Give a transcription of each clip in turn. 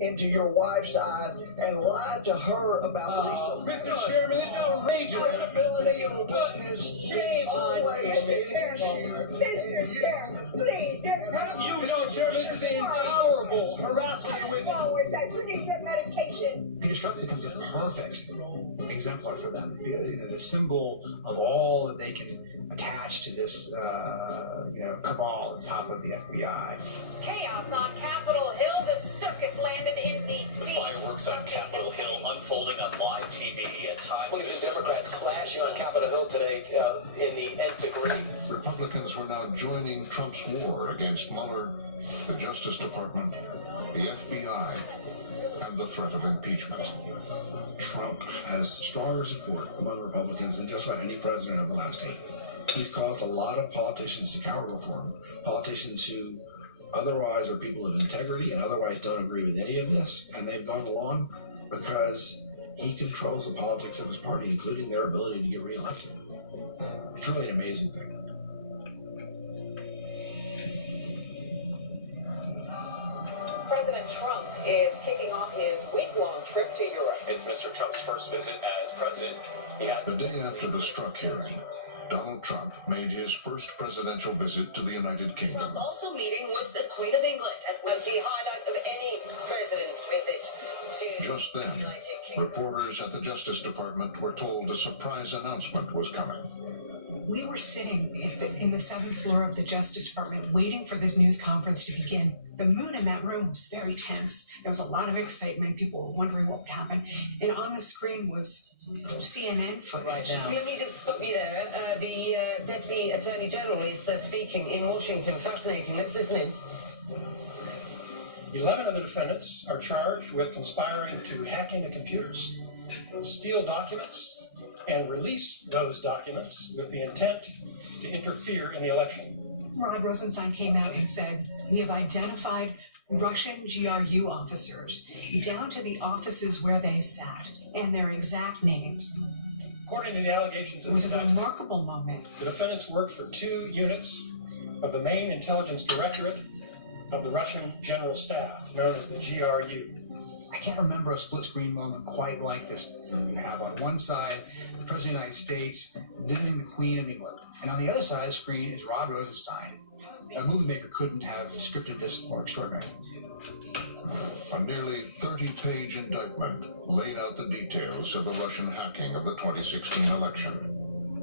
into your wife's eye and lied to her about Lisa. Mr. Chairman, this is outrageous. Credibility of a witness is always an issue. Mr. Chairman, please, You know, Chairman, this is intolerable harassment of witness. what's wrong with that? You need that medication. Peter Strzok becomes a perfect exemplar for them. The symbol of all that they can attach to this, cabal at the top of the FBI. Chaos on Capitol Hill. The circus landed in D.C. The fireworks on Capitol Hill unfolding on live TV at times. Republicans and Democrats clashing on Capitol Hill today in the nth degree. Republicans were now joining Trump's war against Mueller, the Justice Department, the FBI, and the threat of impeachment. Trump has stronger support among Republicans than just about any president of the last 8. He's caused a lot of politicians to counter reform. Politicians who otherwise are people of integrity and otherwise don't agree with any of this, and they've gone along because he controls the politics of his party, including their ability to get reelected. It's really an amazing thing. President Trump is kicking off his week-long trip to Europe. It's Mr. Trump's first visit as president. The day after the Strzok hearing, Donald Trump made his first presidential visit to the United Kingdom. Trump also meeting with the Queen of England and was the highlight of any president's visit to Just then, the United Kingdom. reporters at the Justice Department were told a surprise announcement was coming. We were sitting in the 7th floor of the Justice Department waiting for this news conference to begin. The mood in that room was very tense. There was a lot of excitement. People were wondering what would happen. And on the screen was CNN footage. Right now. Let me just stop you there. The Deputy Attorney General is speaking in Washington. Fascinating. Let's listen in. 11 of the defendants are charged with conspiring to hack into computers, steal documents, and release those documents with the intent to interfere in the election. Rod Rosenstein came out and said, we have identified Russian GRU officers down to the offices where they sat and their exact names. According to the allegations It of was the a remarkable moment. the defendants worked for 2 units of the main intelligence directorate of the Russian General Staff, known as the GRU. I can't remember a split-screen moment quite like this. You have on one side the President of the United States visiting the Queen of England, and on the other side of the screen is Rod Rosenstein. A movie maker couldn't have scripted this more extraordinary. A nearly 30-page indictment laid out the details of the Russian hacking of the 2016 election.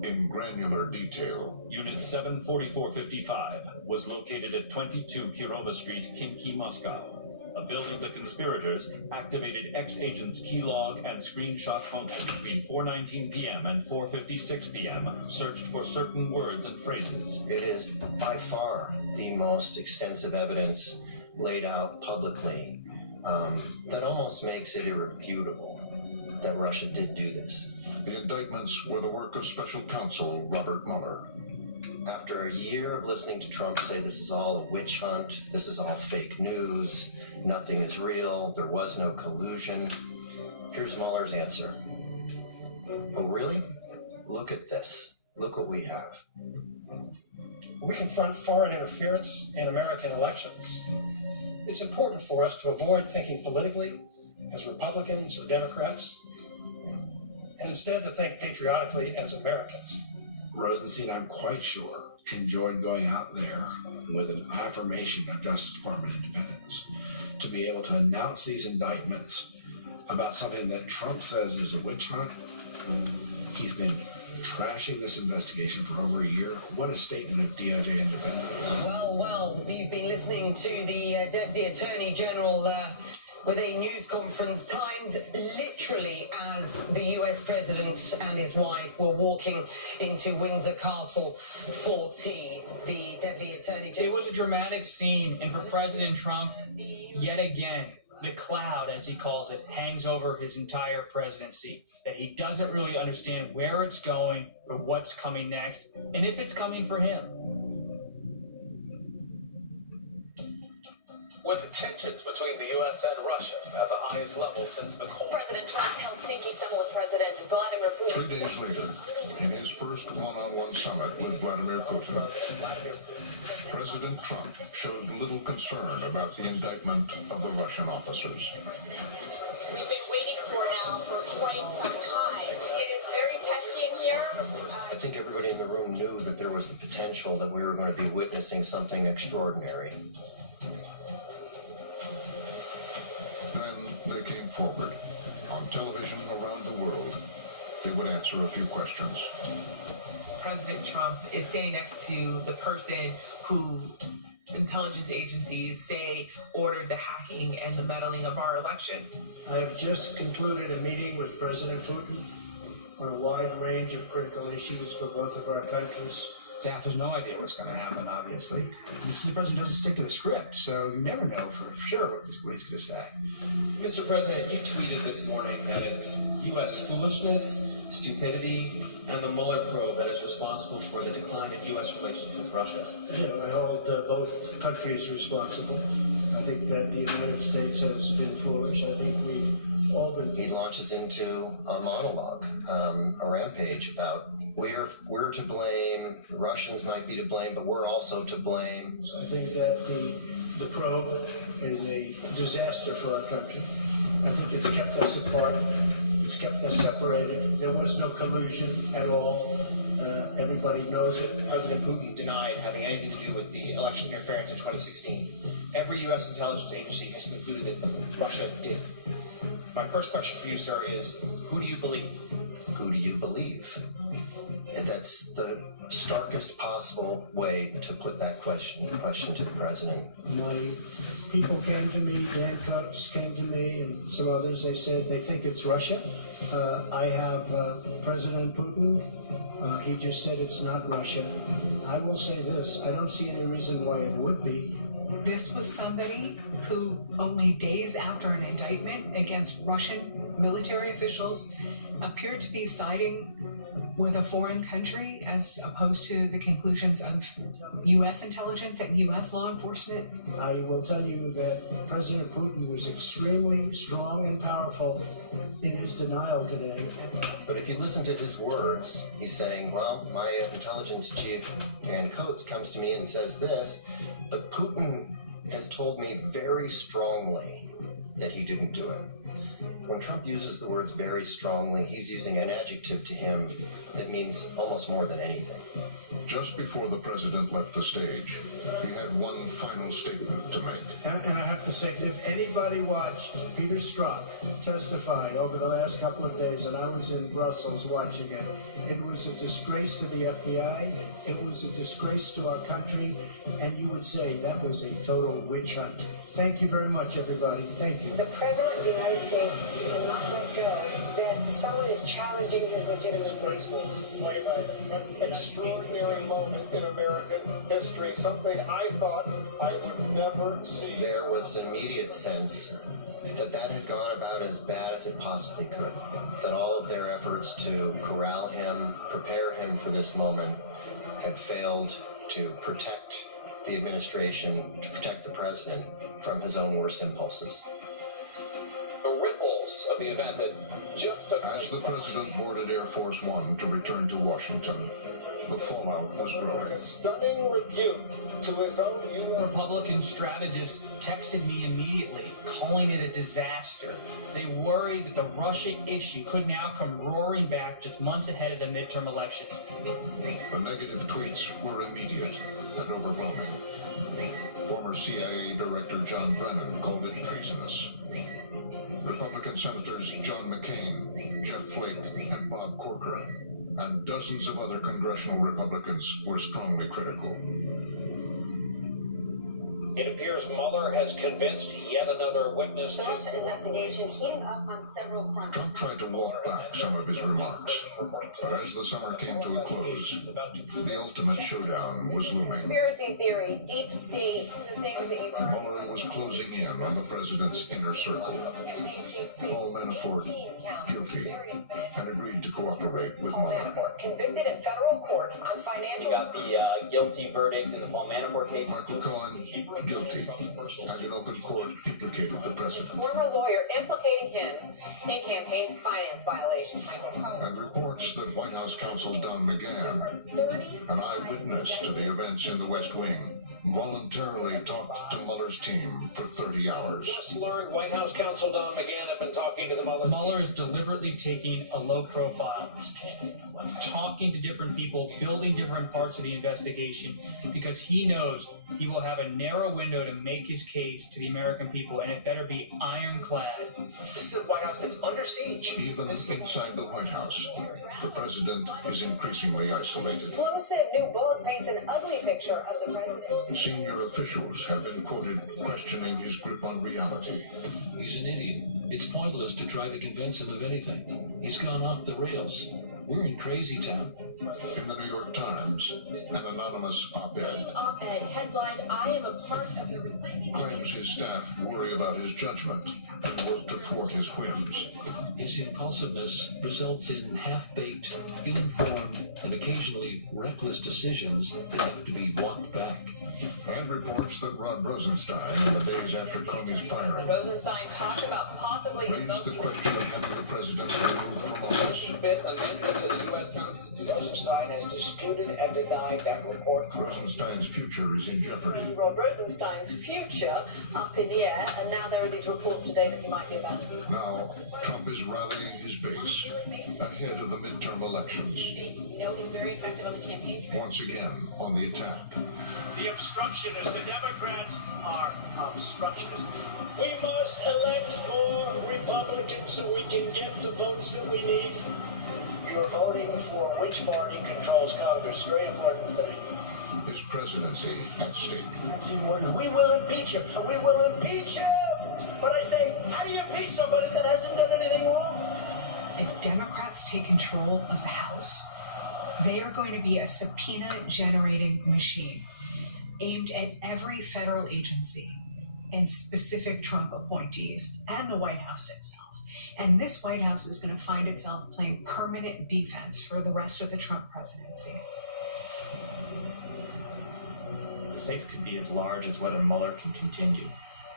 In granular detail, Unit 74455 was located at 22 Kirova Street, Khimki, Moscow. A building the conspirators activated ex-agents keylog and screenshot function between 4:19 p.m. and 4:56 p.m. searched for certain words and phrases. It is by far the most extensive evidence laid out publicly that almost makes it irrefutable that Russia did do this. the indictments were the work of special counsel Robert Mueller. After a year of listening to Trump say this is all a witch hunt, this is all fake news, nothing is real, there was no collusion, here's Mueller's answer. Oh, really? Look at this. Look what we have. We confront foreign interference in American elections. It's important for us to avoid thinking politically as Republicans or Democrats, and instead to think patriotically as Americans. Rosenstein, I'm quite sure, enjoyed going out there with an affirmation of Justice Department independence to be able to announce these indictments about something that Trump says is a witch hunt. He's been trashing this investigation for over a year. What a statement of DOJ independence. Well, you've been listening to the Deputy Attorney General with a news conference timed literally as the US President and his wife were walking into Windsor Castle for tea. The Deputy Attorney General... It was a dramatic scene, and for President Trump, yet again, the cloud, as he calls it, hangs over his entire presidency. That he doesn't really understand where it's going or what's coming next, and if it's coming for him. with tensions between the U.S. and Russia at the highest level since the Cold War. President Trump's Helsinki summit with President Vladimir Putin. 3 days later, in his first one-on-one summit with Vladimir Putin, President Trump showed little concern about the indictment of the Russian officers. We've been waiting for now for quite some time. It is very testy in here. I think everybody in the room knew that there was the potential that we were going to be witnessing something extraordinary. Then they came forward. On television around the world, they would answer a few questions. President Trump is standing next to the person who intelligence agencies say ordered the hacking and the meddling of our elections. I have just concluded a meeting with President Putin on a wide range of critical issues for both of our countries. Staff has no idea what's going to happen, obviously. The president doesn't stick to the script, so you never know for sure what he's going to say. Mr. President, you tweeted this morning that it's U.S. foolishness, stupidity, and the Mueller probe that is responsible for the decline in U.S. relations with Russia. I hold both countries responsible. I think that the United States has been foolish. I think we've all been. He launches into a monologue, a rampage about we're to blame, the Russians might be to blame, but we're also to blame. I think that the probe is a disaster for our country. I think it's kept us apart. It's kept us separated. There was no collusion at all. Everybody knows it. President Putin denied having anything to do with the election interference in 2016. Every U.S. intelligence agency has concluded that Russia did. My first question for you, sir, is who do you believe? Who do you believe? That's the starkest possible way to put that question to the president. My people came to me, Dan Coates came to me, and some others. They said they think it's Russia. I have President Putin. He just said it's not Russia. I will say this, I don't see any reason why it would be. This was somebody who only days after an indictment against Russian military officials appeared to be siding with a foreign country as opposed to the conclusions of U.S. intelligence and U.S. law enforcement. I will tell you that President Putin was extremely strong and powerful in his denial today. But if you listen to his words, he's saying, well, my intelligence chief, Dan Coates, comes to me and says this, but Putin has told me very strongly that he didn't do it. When Trump uses the words very strongly, he's using an adjective to him that means almost more than anything. Just before the president left the stage, he had one final statement to make. And I have to say, if anybody watched Peter Strzok testify over the last couple of days, and I was in Brussels watching it, it was a disgrace to the FBI, it was a disgrace to our country, and you would say that was a total witch hunt. Thank you very much, everybody. Thank you. The President of the United States cannot let go that someone is challenging his legitimacy. Extraordinary moment in American history, something I thought I would never see. There was an immediate sense that had gone about as bad as it possibly could. That all of their efforts to corral him, prepare him for this moment, had failed to protect the administration, to protect the president from his own worst impulses. The ripples of the event that just took As the president boarded Air Force One to return to Washington, the fallout was growing. A stunning rebuke to his own U.S. Republican strategists texted me immediately, calling it a disaster. They worried that the Russia issue could now come roaring back just months ahead of the midterm elections. The negative tweets were immediate and overwhelming. Former CIA Director John Brennan called it treasonous. Republican Senators John McCain, Jeff Flake, and Bob Corker, and dozens of other congressional Republicans were strongly critical. It appears Mueller has convinced yet another witness The Russia investigation heating up on several fronts. Trump tried to walk back some of his remarks, but as the summer came to a close, the ultimate showdown was looming. Conspiracy theory, deep state, the things that you Mueller was closing in on the president's inner circle. Paul Manafort, guilty, and agreed to cooperate with Mueller. Convicted in federal court on financial. You got the guilty verdict in the Paul Manafort case. Michael Cohen, guilty, and in open court implicated the president. Former lawyer implicating him in campaign finance violations. And reports that White House counsel Don McGahn, an eyewitness to the events in the West Wing, voluntarily talked to Mueller's team for 30 hours. Just learned White House counsel Don McGahn had been talking to the Mueller team. Mueller is deliberately taking a low profile, talking to different people, building different parts of the investigation, because he knows he will have a narrow window to make his case to the American people, and it better be ironclad. This is a White House that's under siege. Even inside the White House, the president is increasingly isolated. Exclusive new book paints an ugly picture of the president. Senior officials have been quoted questioning his grip on reality. He's an idiot. It's pointless to try to convince him of anything. He's gone off the rails. We're in crazy town. In the New York Times, an anonymous op-ed Op-ed headlined, "I am a part of the resistance." claims his staff worry about his judgment and work to thwart his whims. His impulsiveness results in half-baked, ill-informed, and occasionally reckless decisions that have to be walked back. And reports that Rod Rosenstein, in the days after Comey's firing, Rosenstein talked about possibly raised the question of having the president removed from office. 25th Amendment to the U.S. Constitution. Rosenstein has disputed and denied that report. Rosenstein's future is in jeopardy. Rod Rosenstein's future up in the air, and now there are these reports today that he might be about. Now, Trump is rallying his base ahead of the midterm elections. You know he's very effective on the campaign trail. Once again, on the attack. The obstructionists, the Democrats are obstructionists. We must elect more Republicans so we can get the votes that we need. You're voting for which party controls Congress. Very important thing. His presidency at stake. We will impeach him. We will impeach him. But I say, how do you impeach somebody that hasn't done anything wrong? If Democrats take control of the House, they are going to be a subpoena-generating machine aimed at every federal agency and specific Trump appointees and the White House itself. And this White House is going to find itself playing permanent defense for the rest of the Trump presidency. The stakes could be as large as whether Mueller can continue.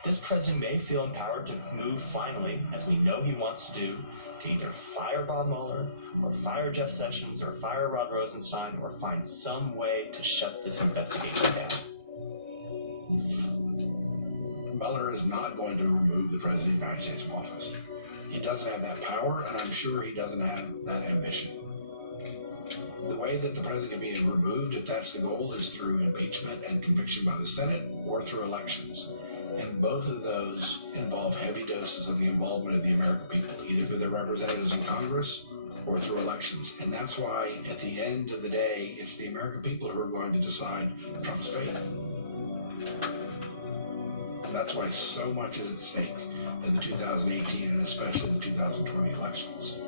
This president may feel empowered to move finally, as we know he wants to do, to either fire Bob Mueller, or fire Jeff Sessions, or fire Rod Rosenstein, or find some way to shut this investigation down. Mueller is not going to remove the President of the United States from office. He doesn't have that power, and I'm sure he doesn't have that ambition. The way that the president can be removed, if that's the goal, is through impeachment and conviction by the Senate or through elections. And both of those involve heavy doses of the involvement of the American people, either through their representatives in Congress or through elections. And that's why, at the end of the day, it's the American people who are going to decide Trump's fate. And that's why so much is at stake in the 2018 and especially the 2020 elections.